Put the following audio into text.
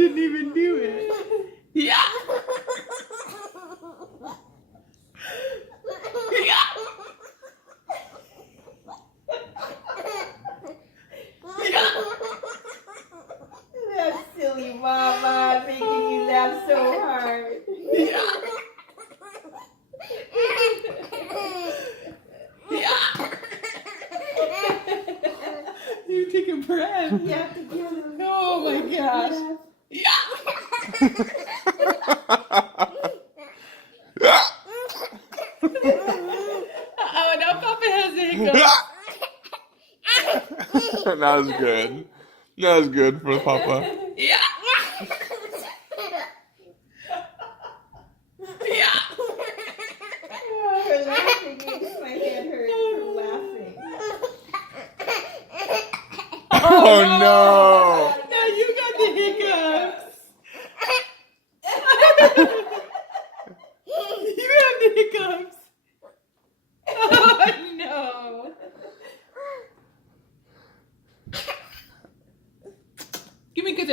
didn't even do it. Yeah. Yeah. That silly mama making you laugh so hard. Yeah. Yeah. You take a breath. You have to give him. Oh my gosh. Yeah. Oh, now Papa has the hiccups. That was good. That was good for Papa. Yeah. Yeah. Oh, her laughing makes my head hurt from laughing. Oh no! Now you got the hiccups. You have the hiccups. Oh no. Give me a good